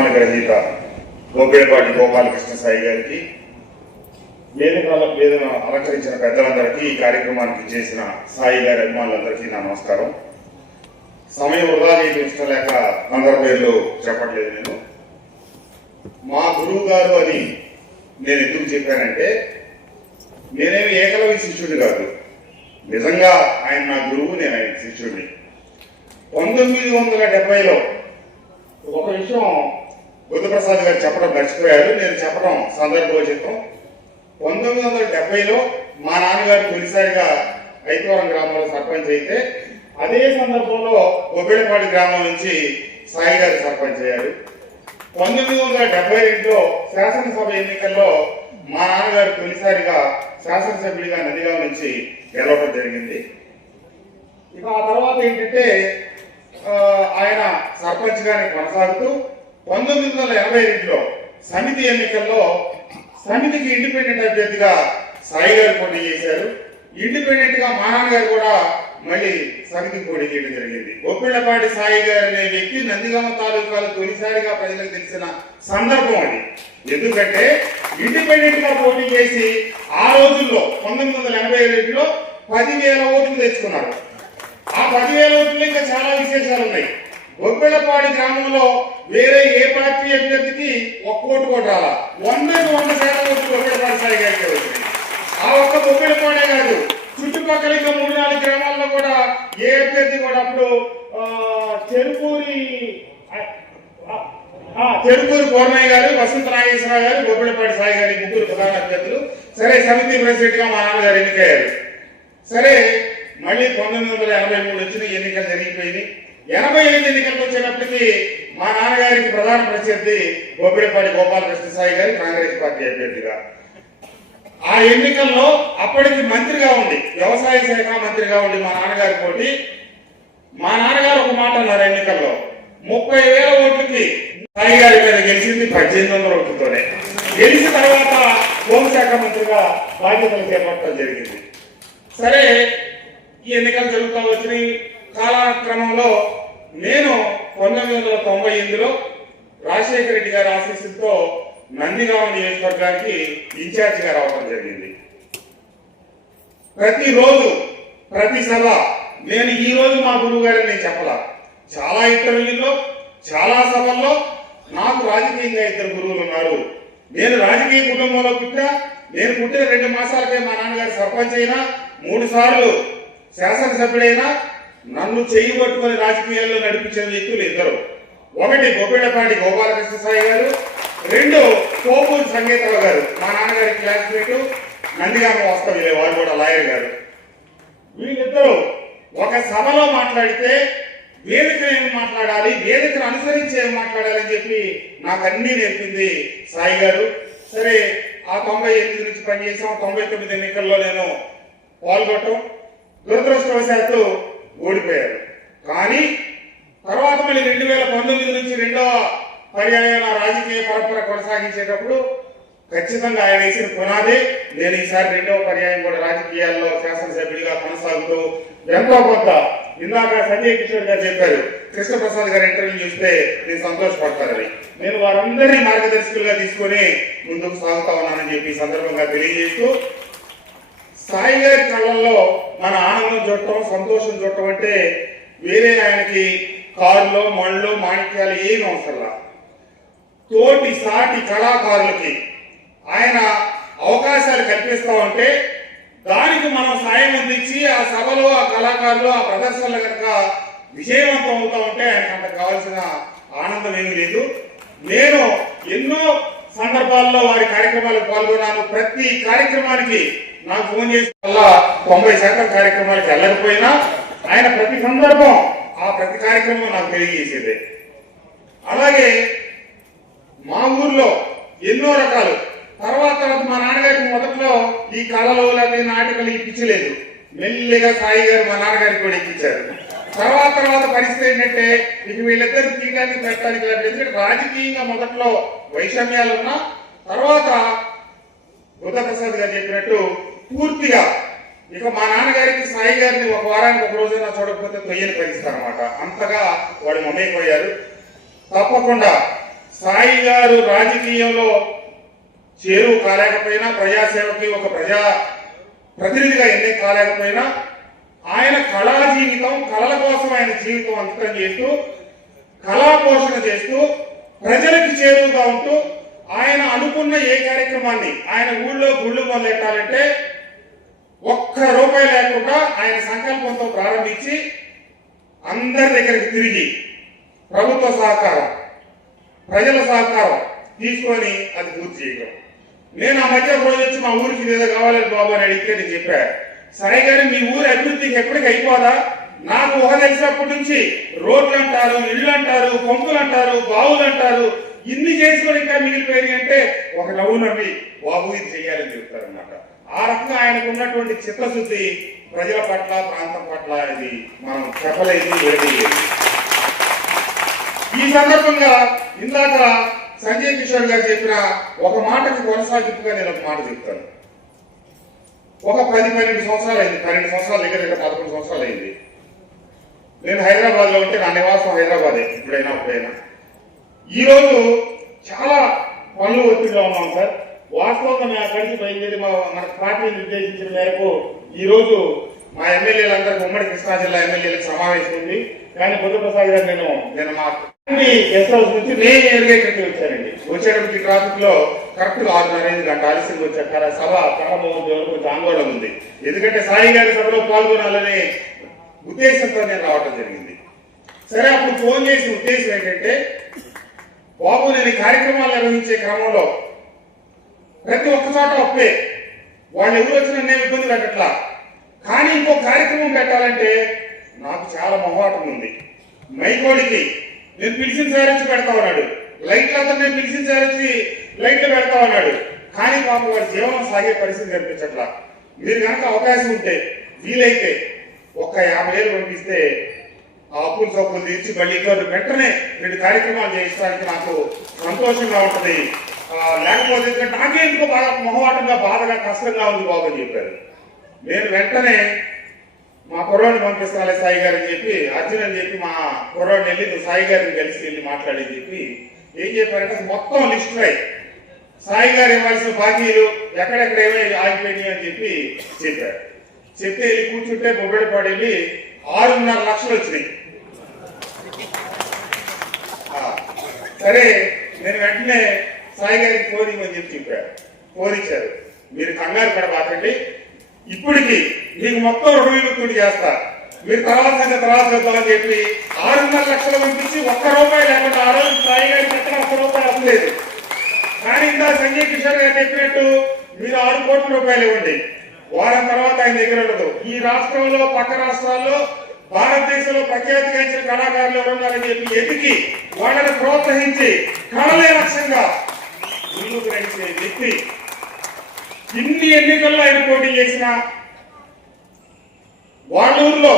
సన్మాన గ్రహీత గోపేపాటి గోపాలకృష్ణ సాయి గారికి వేదికల వేదన అలంకరించిన పెద్దలందరికీ ఈ కార్యక్రమానికి చేసిన సాయి గారి అభిమానులందరికీ నా నమస్కారం. సమయం వృధా నీకు ఇష్టం లేక అందరి పేర్లు చెప్పట్లేదు నేను. మా గురువు గారు అని నేను ఎందుకు చెప్పానంటే నేనేమి ఏకలవి శిష్యుడు కాదు. నిజంగా ఆయన నా గురువు నేను ఆయన శిష్యుడిని. పంతొమ్మిది వందల డెబ్బైలో ఒక విషయం బుద్ధప్రసాద్ గారు చెప్పడం మర్చిపోయారు. నేను చెప్పడం సందర్భోచితం పంతొమ్మిది వందల డెబ్బైలో మా నాన్నగారు తొలిసారిగా ఐతవరం గ్రామంలో సర్పంచ్ అయితే అదే సందర్భంలో గొబ్బెడపాటి గ్రామం నుంచి సాయి గారు సర్పంచ్ అయ్యారు. పంతొమ్మిది వందల డెబ్బై రెండులో శాసనసభ ఎన్నికల్లో మా నాన్నగారు తొలిసారిగా శాసనసభ్యుడిగా నదిగా నుంచి గెలవడం జరిగింది. ఇక ఆ తర్వాత ఏంటంటే ఆయన సర్పంచ్గానే కొనసాగుతూ పంతొమ్మిది వందల ఎనభై రెండులో సమితి ఎన్నికల్లో సమితికి ఇండిపెండెంట్ అభ్యర్థిగా సాయి గారు పోటీ చేశారు. ఇండిపెండెంట్గా మా గారు కూడా మళ్ళీ సమితికి పోటీ చేయడం జరిగింది. బొప్పిళ్ళపాటి సాయి గారు అనే వ్యక్తి నందిగామ తాలూకాలో తొలిసారిగా ప్రజలకు తెలిసిన సందర్భం అది. ఎందుకంటే ఇండిపెండెంట్గా పోటీ చేసి ఆ రోజుల్లో పంతొమ్మిది వందల ఎనభై రెండులో పదివేల ఓట్లు తెచ్చుకున్నారు. ఆ పదివేల ఓట్లు ఇంకా చాలా విశేషాలు ఉన్నాయి. బొబ్బెలపాడి గ్రామంలో వేరే ఏ పార్టీ అభ్యర్థికి ఒక్క ఓటు కూడా రాలా. వందకు వంద శాతం ఓట్లు బొబ్బెలపాడి సాయి గారికి ఆ ఒక్క బొబ్బెలపాడే కాదు చుట్టుపక్కల ఇంకా మూడు నాలుగు గ్రామాల్లో కూడా ఏ అభ్యర్థి కూడా అప్పుడు ఆ, చెరుకూరి ఆ, చెరుకూరు గారు వసంత నాగేశ్వరరావు గారు బొబ్బిలపాటి సాయి గారి ముగ్గురు ప్రధాన అభ్యర్థులు. సరే సమితి ప్రెసిడెంట్గా మా నాన్నగారు ఎన్నికయ్యారు. సరే మళ్ళీ పంతొమ్మిది వందల ఎనభై మూడు వచ్చిన ఎన్నికలు జరిగిపోయినాయి. ఎనభై ఐదు ఎన్నికలకు వచ్చేటప్పటికి మా నాన్నగారికి ప్రధాన ప్రత్యర్థి బొబ్బిలపాటి గోపాలకృష్ణ సాయి గారి కాంగ్రెస్ పార్టీ అభ్యర్థిగా. ఆ ఎన్నికల్లో అప్పటికి మంత్రిగా ఉంది వ్యవసాయ శాఖ మంత్రిగా ఉండి మా నాన్నగారి పోటీ. మా నాన్నగారు ఒక మాట అన్నారు ఎన్నికల్లో ముప్పై వేల ఓట్లకి సాయి గారి మీద గెలిచింది పద్దెనిమిది వందల ఓట్లతోనే. గెలిచిన తర్వాత హోంశాఖ మంత్రిగా బాధ్యతలు చేపట్టడం జరిగింది. సరే ఈ ఎన్నికలు జరుగుతూ వచ్చినాయి. కాలక్రమంలో నేను పంతొమ్మిది వందల తొంభై ఎనిమిదిలో రాజశేఖర రెడ్డి గారి ఆశీస్సులతో నందిగామ నియోజకవర్గానికి ఇన్ఛార్జిగా రావడం జరిగింది. ప్రతిరోజు ప్రతి సభ నేను ఈ రోజు మా గురువు గారిని నేను చెప్పలా. చాలా ఇంటర్వ్యూల్లో చాలా సభల్లో నాకు రాజకీయంగా ఇద్దరు గురువులు ఉన్నారు. నేను రాజకీయ కుటుంబంలో పుట్టినా నేను పుట్టిన రెండు మాసాలకే మా నాన్నగారు సర్పంచ్ అయినా మూడు సార్లు శాసనసభ్యుడైనా నన్ను చేయి రాజకీయాల్లో నడిపించిన వ్యక్తులు ఇద్దరు. ఒకటి గోపిడపాటి గోపాలకృష్ణ సాయి గారు రెండు కోపూరు సంగీతరావు గారు మా నాన్నగారి క్లాస్మేట్ నందిగామ వాస్తవ్యులే వారు కూడా లాయర్ గారు. వీళ్ళిద్దరూ ఒక సభలో మాట్లాడితే వేదిక ఏం మాట్లాడాలి వేదికను అనుసరించి ఏం మాట్లాడాలి అని చెప్పి నాకు అన్నీ నేర్పింది సాయి గారు. సరే ఆ తొంభై ఎనిమిది నుంచి పనిచేసాం తొంభై తొమ్మిది ఎన్నికల్లో నేను పాల్గొట్టం దురదృష్టవశాత్తు ఓడిపోయారు. కానీ తర్వాత మళ్ళీ రెండు వేల పంతొమ్మిది నుంచి రెండో పర్యాయం రాజకీయ పరంపర కొనసాగించేటప్పుడు ఖచ్చితంగా ఆయన వేసిన పునాది. నేను ఈసారి రెండవ పర్యాయం కూడా రాజకీయాల్లో శాసనసభ్యుడిగా కొనసాగుతూ ఎంతో కొంత ఇందాక సంజయ్ కిషోర్ గారు చెప్పారు. కృష్ణప్రసాద్ గారి ఇంటర్వ్యూ చూస్తే నేను సంతోషపడతానని. నేను వారందరినీ మార్గదర్శకులుగా తీసుకొని ముందుకు సాగుతా ఉన్నానని చెప్పి సందర్భంగా తెలియజేస్తూ సాయి గారి కళ్ళల్లో మన ఆనందం చూడటం సంతోషం చూడటం అంటే వేరే ఆయనకి కారులో మళ్ళు మాణిక్యాలు ఏమి అవసరంలా తోటి సాటి కళాకారులకి ఆయన అవకాశాలు కల్పిస్తా ఉంటే దానికి మనం సాయం అందించి ఆ సభలో ఆ కళాకారులు ఆ ప్రదర్శనలు కనుక విజయవంతం అవుతా ఉంటే ఆయనకు అంత కావాల్సిన ఆనందం ఏమి లేదు. నేను ఎన్నో సందర్భాల్లో వారి కార్యక్రమాలు పాల్గొన్నాను. ప్రతి కార్యక్రమానికి నాకు ఫోన్ చేసిన వల్ల తొంభై శాతం కార్యక్రమాలకు వెళ్ళకపోయినా ఆయన ప్రతి సందర్భం ఆ ప్రతి కార్యక్రమం నాకు తెలియజేసేదే. అలాగే మా ఊర్లో ఎన్నో రకాలు. తర్వాత మా నాన్నగారికి మొదట్లో ఈ కళలో లేకపోతే నాటకాలు ఇప్పించలేదు మెల్లిగా సాయి గారు మా నాన్నగారికి కూడా ఇప్పించారు. తర్వాత తర్వాత పరిస్థితి ఏంటంటే ఇక వీళ్ళిద్దరు తీయడానికి పెట్టడానికి లేదు. ఎందుకంటే రాజకీయంగా మొదట్లో వైషమ్యాలు ఉన్నా తర్వాత బుద్ధప్రసాద్ గారు చెప్పినట్టు పూర్తిగా ఇక మా నాన్నగారికి సాయి గారిని ఒక వారానికి ఒక రోజైనా చూడకపోతే తొయ్యని పరిస్థితి అనమాట అంతగా వాడు మమ్మైపోయారు తప్పకుండా సాయి గారు రాజకీయంలో చేరువు కాలేకపోయినా ప్రజాసేవకి ఒక ప్రజా ప్రతినిధిగా ఎన్నిక కాలేకపోయినా ఆయన కళా జీవితం కళల కోసం ఆయన జీవితం అంకితం చేస్తూ కళా పోషణ చేస్తూ ప్రజలకు చేరువుగా ఉంటూ ఆయన అనుకున్న ఏ కార్యక్రమాన్ని ఆయన ఊళ్ళో గుళ్ళు మొదలెట్టాలంటే ఒక్క రూపాయి లేకుండా ఆయన సంకల్పంతో ప్రారంభించి అందరి దగ్గరికి తిరిగి ప్రభుత్వ సహకారం ప్రజల సహకారం తీసుకొని అది పూర్తి చేయడం. నేను ఆ మధ్య రోజు వచ్చి మా ఊరికి ఏదో కావాలని బాబు అని అడిగితే నేను చెప్పాను సరే కానీ మీ ఊరి అభివృద్ధికి ఎప్పటికి అయిపోదా? నాకు ఒక తెలిసినప్పటి నుంచి రోడ్లు అంటారు ఇళ్ళు అంటారు పంపులు అంటారు బావులు అంటారు ఇన్ని చేసుకొని ఇంకా మిగిలిపోయినాయి అంటే ఒక నవ్వు నవ్వి బాబు ఇది చేయాలని చెప్తారనమాట ఆ రకంగా ఆయనకు ఉన్నటువంటి చిత్తశుద్ధి ప్రజల పట్ల ప్రాంతం పట్ల ఇది మనం చెప్పలేదు వేరేయలేదు ఈ సందర్భంగా ఇందాక సంజయ్ కిషోర్ గారు చెప్పిన ఒక మాటకి కొనసాగింపుగా నేను ఒక మాట చెప్తాను. ఒక పది పన్నెండు సంవత్సరాలు అయింది. పన్నెండు సంవత్సరాల దగ్గర దగ్గర పదకొండు సంవత్సరాలు అయింది. నేను హైదరాబాద్లో ఉంటే నా నివాసం హైదరాబాదే ఇప్పుడైనా ఇప్పుడైనా ఈరోజు చాలా పనులు ఒత్తిడిలో ఉన్నాం సార్. వాస్తవంగా మేము అక్కడికి బయలుదేరి మా మన పార్టీ నిర్దేశించిన మేరకు ఈరోజు మా ఎమ్మెల్యేలందరికీ ఉమ్మడి కృష్ణా జిల్లా ఎమ్మెల్యేలకు సమావేశం ఉంది. కానీ బుద్ధప్రసాద్ గారు నేను నేను మా గెస్ట్ హౌస్ నుంచి నేను నేరుగా వచ్చానండి. వచ్చేటప్పటికి ట్రాఫిక్లో కరెక్ట్గా ఆరున్నర ఐదు గంట ఆలస్యంగా వచ్చాక సభ ప్రారంభమవుతుంది వరకు కొంచెం ఆందోళన ఉంది. ఎందుకంటే సాయి గారి సభలో పాల్గొనాలనే ఉద్దేశంతో నేను రావటం జరిగింది. సరే అప్పుడు ఫోన్ చేసిన ఉద్దేశం ఏంటంటే బాబు నేను కార్యక్రమాలు నిర్వహించే క్రమంలో ప్రతి ఒక్క చోట ఒప్పే. వాళ్ళు ఎవరు వచ్చినా నేను ఇబ్బంది పెట్టట్లా. కానీ ఇంకో కార్యక్రమం పెట్టాలంటే నాకు చాలా మొహమాటం ఉంది. మైకోడికి నేను పిలిచిన సారొచ్చి పెడతా ఉన్నాడు. లైట్లంతా నేను పిలిచిన సారొచ్చి లైట్లు పెడతా ఉన్నాడు. కానీ పాపం వాడి జీవనం సాగే పరిస్థితి కనిపించట్లా. మీరు కనుక అవకాశం ఉంటే వీలైతే ఒక్క యాభై వేలు పంపిస్తే ఆ అప్పులు సొప్పులు తీర్చి మళ్ళీ ఇంకా వెంటనే రెండు కార్యక్రమాలు చేయించడానికి నాకు సంతోషంగా ఉంటుంది. లేకపోతే నాకే ఎందుకో బాగా మొహమాటంగా బాధగా కష్టంగా ఉంది బాబు అని చెప్పారు. నేను వెంటనే మా కుర్రాడిని పంపిస్తాలే సాయి గారు అని చెప్పి అర్జున్ అని చెప్పి మా కుర్రాడిని వెళ్ళి సాయి గారిని కలిసి వెళ్ళి మాట్లాడి చెప్పి ఏం చెప్పారంటే మొత్తం లిస్ట్ రాయి సాయి గారు ఇవ్వాల్సిన బాకీలు ఎక్కడెక్కడ ఏమైనా ఆగిపోయినాయి అని చెప్పి చెప్పారు. చెప్తే వెళ్ళి కూర్చుంటే బొబ్బడిపాడు వెళ్ళి ఆరున్నర లక్షలు వచ్చినాయి. సరే నేను వెంటనే సాయి గారికి ఫోన్ ఇవ్వని చెప్పి చెప్పారు. ఫోన్ ఇచ్చారు. మీరు కంగారు పడబాకండి ఇప్పటికి మీకు మొత్తం రుణ విముక్తుడు చేస్తారు మీరు తర్వాత తర్వాత చూద్దామని చెప్పి ఆరున్నర లక్షలు పంపించి ఒక్క రూపాయి లేకుండా ఆ రోజు సాయి గారి పెట్టిన ఒక్క రూపాయి అవ్వలేదు కానీ ఇందా సంజయ్ కిషోర్ గారు చెప్పినట్టు మీరు ఆరు కోట్ల రూపాయలు ఇవ్వండి. వారం తర్వాత ఆయన దగ్గర ఉండదు. ఈ రాష్ట్రంలో పక్క రాష్ట్రాల్లో భారతదేశంలో ప్రఖ్యాతిగాంచిన కళాకారులు ఎవరున్నారని చెప్పి ఎదికి వాళ్ళని ప్రోత్సహించి కళలే లక్ష్యంగా ముందుకు నడిచే వ్యక్తి ఇన్ని ఎన్నికల్లో ఆయన పోటీ చేసిన వాళ్ళ ఊర్లో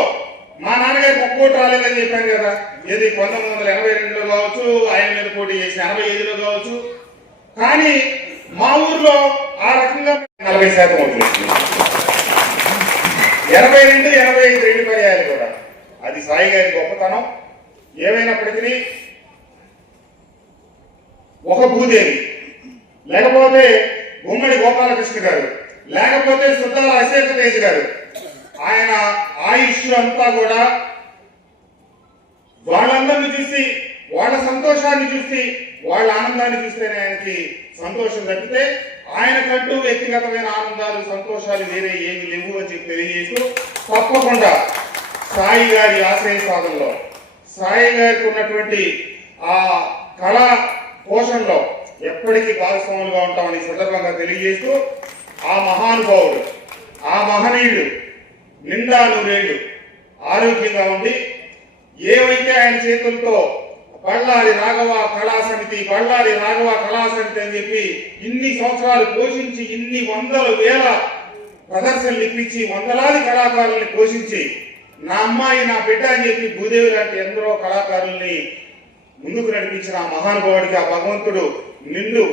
మా నాన్నగారికి ఒక్క రాలేదని చెప్పాను కదా. ఏది పంతొమ్మిది వందల ఎనభై రెండులో కావచ్చు ఆయన మీద పోటీ చేసిన ఎనభై ఐదులో కావచ్చు. కానీ మా ఊర్లో ఆ రకంగా నలభై శాతం ఓట్లు ఎనభై రెండు ఎనభై ఐదు రెండు పర్యాయాలు కూడా. అది సాయి గారి గొప్పతనం. ఏమైనప్పటికీ ఒక భూదేవి లేకపోతే గుమ్మడి గోపాలకృష్ణ గారు లేకపోతే సుద్దాల అశేఖ తేజ్ గారు ఆయన ఆయుష్ అంతా కూడా వాళ్ళందరిని చూసి వాళ్ళ సంతోషాన్ని చూసి వాళ్ళ ఆనందాన్ని చూస్తేనే ఆయనకి సంతోషం తప్పితే ఆయనకంటూ వ్యక్తిగతమైన ఆనందాలు సంతోషాలు వేరే ఏమి లేవు అని చెప్పి తెలియజేస్తూ తప్పకుండా సాయి గారి ఆశ్రయ సాధనలో సాయి గారికి ఉన్నటువంటి ఆ కళా పోషణలో ఎప్పటికీ భాగస్వాములుగా ఉంటామని సందర్భంగా తెలియజేస్తూ ఆ మహానుభావుడు ఆ మహనీయుడు నిండా నూరేళ్ళు ఆరోగ్యంగా ఉండి ఏవైతే ఆయన చేతులతో బళ్ళారి రాఘవ కళా సమితి బళ్ళారి రాఘవ కళా సమితి అని చెప్పి ఇన్ని సంవత్సరాలు పోషించి ఇన్ని వందల వేల ప్రదర్శనలు ఇప్పించి వందలాది కళాకారుల్ని పోషించి నా అమ్మాయి నా బిడ్డ అని చెప్పి భూదేవి లాంటి ఎందరో కళాకారుల్ని ముందుకు నడిపించిన ఆ మహానుభావుడికి ఆ భగవంతుడు నిండు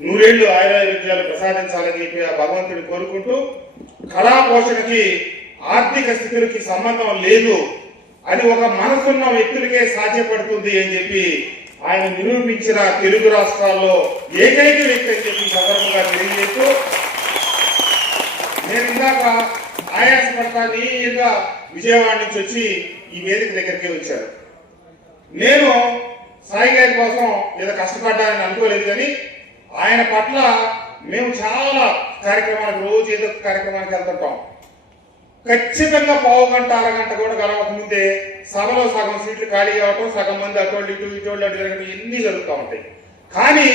నూరేళ్ళు ఆయుర్వేద్యాలు ప్రసాదించాలని చెప్పి ఆ భగవంతుడు కోరుకుంటూ కళా పోషణకి ఆర్థిక స్థితులకి సంబంధం లేదు అది ఒక మనసున్న వ్యక్తులకే సాధ్యపడుతుంది అని చెప్పి ఆయన నిరూపించిన తెలుగు రాష్ట్రాల్లో ఏకైక వ్యక్తి అని చెప్పి సందర్భంగా తెలియజేస్తూ నేను ఇందాక ఆయాసపడతా నీగా విజయవాడ నుంచి వచ్చి ఈ వేదిక దగ్గరికి వచ్చారు నేను సాయి గారి కోసం ఏదో కష్టపడ్డానని అనుకోలేదు కానీ ఆయన పట్ల మేము చాలా కార్యక్రమానికి రోజు ఏదో కార్యక్రమానికి వెళ్తుంటాం. ఖచ్చితంగా పావు గంట అరగంట కూడా గడవక ముందే సభలో సగం సీట్లు ఖాళీ కావటం సగం మంది అటోళ్ళు ఇటు ఇటోళ్ళు అటు జరగడం ఇన్ని జరుగుతూ ఉంటాయి. కానీ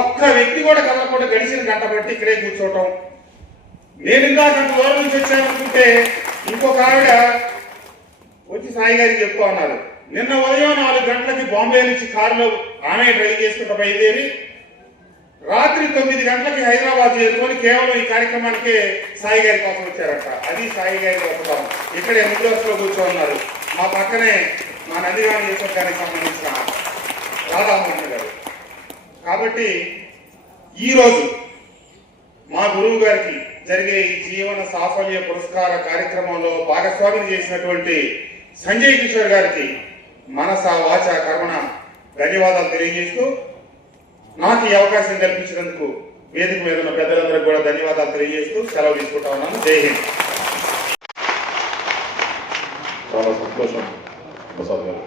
ఒక్క వ్యక్తి కూడా కదలకుండా గడిచిన గంట బట్టి ఇక్కడే కూర్చోవటం. నేను ఇందాక దూరం నుంచి వచ్చాననుకుంటే ఇంకొక ఆవిడ వచ్చి సాయి గారికి చెప్తా ఉన్నారు. నిన్న ఉదయం నాలుగు గంటలకి బాంబే నుంచి కారులో ఆమె డ్రైవ్ చేసుకుంటూ బయలుదేరి రాత్రి తొమ్మిది గంటలకి హైదరాబాద్ చేరుకొని కేవలం ఈ కార్యక్రమానికి సాయి గారి కోసం వచ్చారట. అది సాయి గారి ఇక్కడ ఇక్కడే ముందస్తులో కూర్చోన్నారు. మా పక్కనే మా నందిగాని నియోజకవర్గానికి సంబంధించిన రాధామోహన్ గారు. కాబట్టి ఈరోజు మా గురువు గారికి జరిగే ఈ జీవన సాఫల్య పురస్కార కార్యక్రమంలో భాగస్వామ్యం చేసినటువంటి సంజయ్ కిషోర్ గారికి మనస వాచ కర్మణ ధన్యవాదాలు తెలియజేస్తూ నాకు ఈ అవకాశం కల్పించినందుకు వేదిక మీద ఉన్న పెద్దలందరికీ కూడా ధన్యవాదాలు తెలియజేస్తూ సెలవు తీసుకుంటా ఉన్నాను. జై హింద్. చాలా సంతోషం ప్రసాద్ గారు.